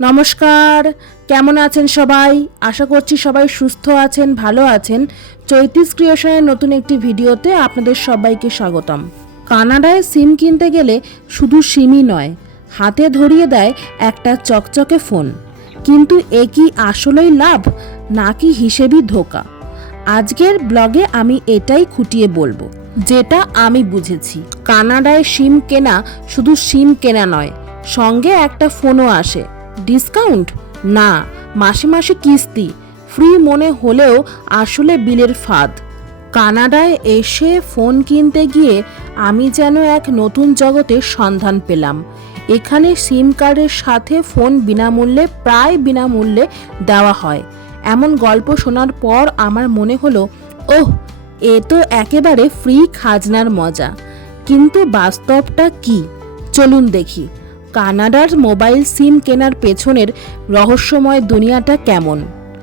নমস্কার, কেমন আছেন সবাই? আশা করছি সবাই সুস্থ আছেন, ভালো আছেন। চৈতিস ক্রিয়েশনের নতুন একটি ভিডিওতে আপনাদের সবাইকে স্বাগতম। কানাডায় সিম কিনতে গেলে শুধু সিমই নয়, হাতে ধরিয়ে দেয় একটা চকচকে ফোন। কিন্তু এ কি আসলেই লাভ, নাকি হিসেবই ধোকা? আজকের ব্লগে আমি এটাই খুঁটিয়ে বলব, যেটা আমি বুঝেছি। কানাডায় সিম কেনা শুধু সিম কেনা নয়, সঙ্গে একটা ফোনও আসে। ডিসকাউন্ট? না, মাসে মাসে কিস্তি। ফ্রি মনে হলেও আসলে বিলের ফাঁদ। কানাডায় এসে ফোন কিনতে গিয়ে আমি যেন এক নতুন জগতের সন্ধান পেলাম। এখানে সিম কার্ডের সাথে ফোন বিনামূল্যে, প্রায় বিনামূল্যে দেওয়া হয়। এমন গল্প শোনার পর আমার মনে হলো, ওহ, এ তো একেবারে ফ্রি খাজনার মজা। কিন্তু বাস্তবটা কি? চলুন দেখি। কানাডার মোবাইল সিম কেনার পেছনের রহস্যময় দুনিয়াটা কেমন?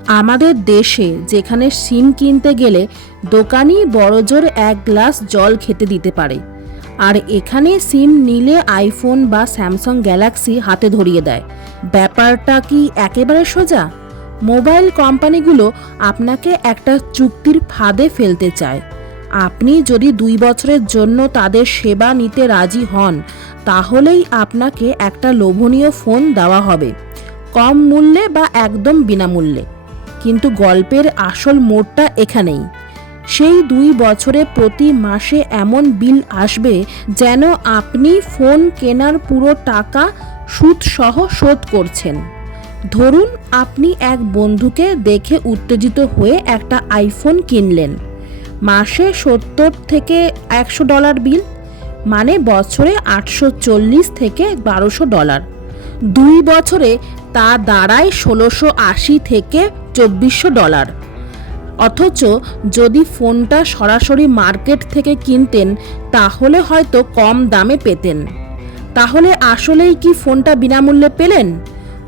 আমাদের দেশে যেখানে সিম কিনতে গেলে দোকানি বড়জোর এক গ্লাস জল খেতে দিতে পারে। আর এখানে সিম নিলে আইফোন বা স্যামসাং গ্যালাক্সি হাতে ধরিয়ে দেয়। ব্যাপারটা কি একেবারে সোজা? মোবাইল কোম্পানিগুলো আপনাকে একটা চুক্তির ফাঁদে ফেলতে চায়। আপনি যদি দুই বছরের জন্য তাদের সেবা নিতে রাজি হন, তাহলেই আপনাকে একটা লোভনীয় ফোন দেওয়া হবে। কম মূল্যে বা একদম বিনামূল্যে। কিন্তু গল্পের আসল মোড়টা এখানেই। সেই দুই বছরে প্রতি মাসে এমন বিল আসবে যেন আপনি ফোন কেনার পুরো টাকা সুদ সহ শোধ করছেন। ধরুন আপনি এক বন্ধুকে দেখে উত্তেজিত হয়ে একটা আইফোন কিনলেন। মাসে সত্তর থেকে একশো ডলার বিল মানে বছরে আটশো চল্লিশ থেকে বারোশো ডলার। দুই বছরে তা দাঁড়ায় ষোলোশো আশি থেকে চব্বিশশো ডলার। অথচ যদি ফোনটা সরাসরি মার্কেট থেকে কিনতেন, তাহলে হয়তো কম দামে পেতেন। তাহলে আসলেই কি ফোনটা বিনামূল্যে পেলেন?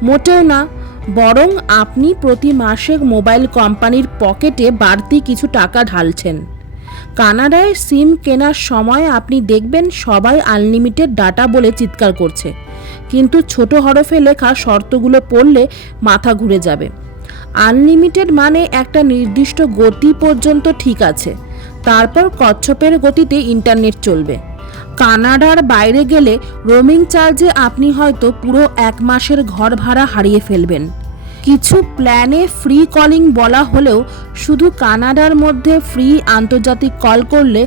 মোটেও না। বরং আপনি প্রতি মাসে মোবাইল কোম্পানির পকেটে বাড়তি কিছু টাকা ঢালছেন। কানাডায় সিম কেনার সময় আপনি দেখবেন সবাই আনলিমিটেড ডাটা বলে চিৎকার করছে। কিন্তু ছোট হরফে লেখা শর্তগুলো পড়লে মাথা ঘুরে যাবে। আনলিমিটেড মানে একটা নির্দিষ্ট গতি পর্যন্ত ঠিক আছে। তারপর কচ্ছপের গতিতে ইন্টারনেট চলবে। কানাডার বাইরে গেলে রোমিং চার্জে আপনি হয়তো পুরো এক মাসের ঘর ভাড়া হারিয়ে ফেলবেন। কিছু প্ল্যানে ফ্রি কলিং বলা হলেও শুধু কানাডার মধ্যে ফ্রি আন্তর্জাতিক কল করলে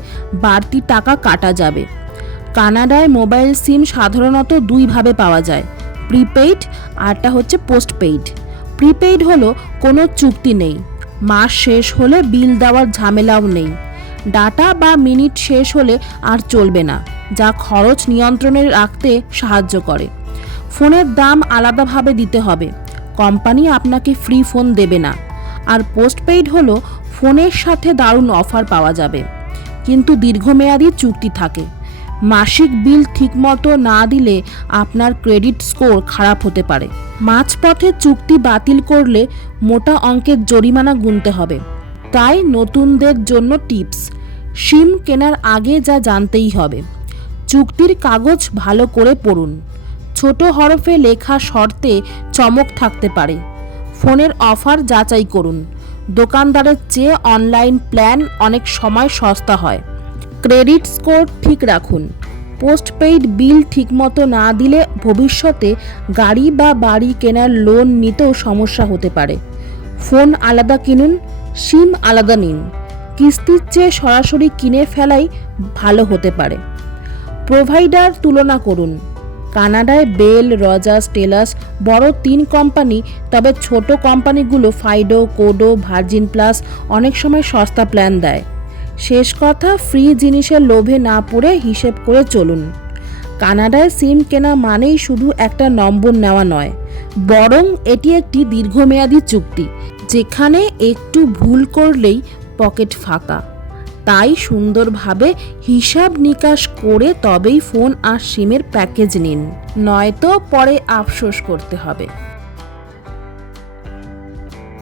বাড়তি টাকা কাটা যাবে। কানাডায় মোবাইল সিম সাধারণত দুইভাবে পাওয়া যায়, প্রিপেইড আরটা হচ্ছে পোস্টপেইড। প্রিপেইড হলো কোনো চুক্তি নেই, মাস শেষ হলে বিল দেওয়ার ঝামেলাও নেই। ডাটা বা মিনিট শেষ হলে আর চলবে না, যা খরচ নিয়ন্ত্রণে রাখতে সাহায্য করে। ফোনের দাম আলাদাভাবে দিতে হবে। কোম্পানি আপনাকে ফ্রি ফোন দেবে না। আর পোস্টপেইড হলো ফোনের সাথে দারুণ অফার পাওয়া যাবে। কিন্তু দীর্ঘমেয়াদী চুক্তি থাকে। মাসিক বিল ঠিকমতো না দিলে আপনার ক্রেডিট স্কোর খারাপ হতে পারে। মাঝপথে চুক্তি বাতিল করলে মোটা অঙ্কের জরিমানা গুনতে হবে। তাই নতুনদের জন্য টিপস। সিম কেনার আগে যা জানতেই হবে। চুক্তির কাগজ ভালো করে পড়ুন। ছোট হরফে লেখা শর্তে চমক থাকতে পারে। ফোনের অফার যাচাই করুন। দোকানদারের চেয়ে অনলাইন প্ল্যান অনেক সময় সস্তা হয়। ক্রেডিট স্কোর ঠিক রাখুন। পোস্টপেইড বিল ঠিকমতো না দিলে ভবিষ্যতে গাড়ি বা বাড়ি কেনার লোন নিতেও সমস্যা হতে পারে। ফোন আলাদা কিনুন। সিম আলাদা নিন। কিস্তির চেয়ে সরাসরি কিনে ফেলাই ভালো হতে পারে। প্রোভাইডার তুলনা করুন। কানাডায় বেল রজাস টেলার্স বড় তিন কোম্পানি, তবে ছোট কোম্পানিগুলো ফাইডো, কোডো, ভার্জিন প্লাস অনেক সময় সস্তা প্ল্যান দেয়। শেষ কথা, ফ্রি জিনিসের লোভে না পড়ে হিসেব করে চলুন। কানাডায় সিম কেনা মানেই শুধু একটা নম্বর নেওয়া নয়, বরং এটি একটি দীর্ঘমেয়াদী চুক্তি। যেখানে একটু ভুল করলেই পকেট ফাঁকা। তাই সুন্দরভাবে হিসাব নিকাশ করে তবেই ফোন আর সিমের প্যাকেজ নিন। নয়তো পরে আফসোস করতে হবে।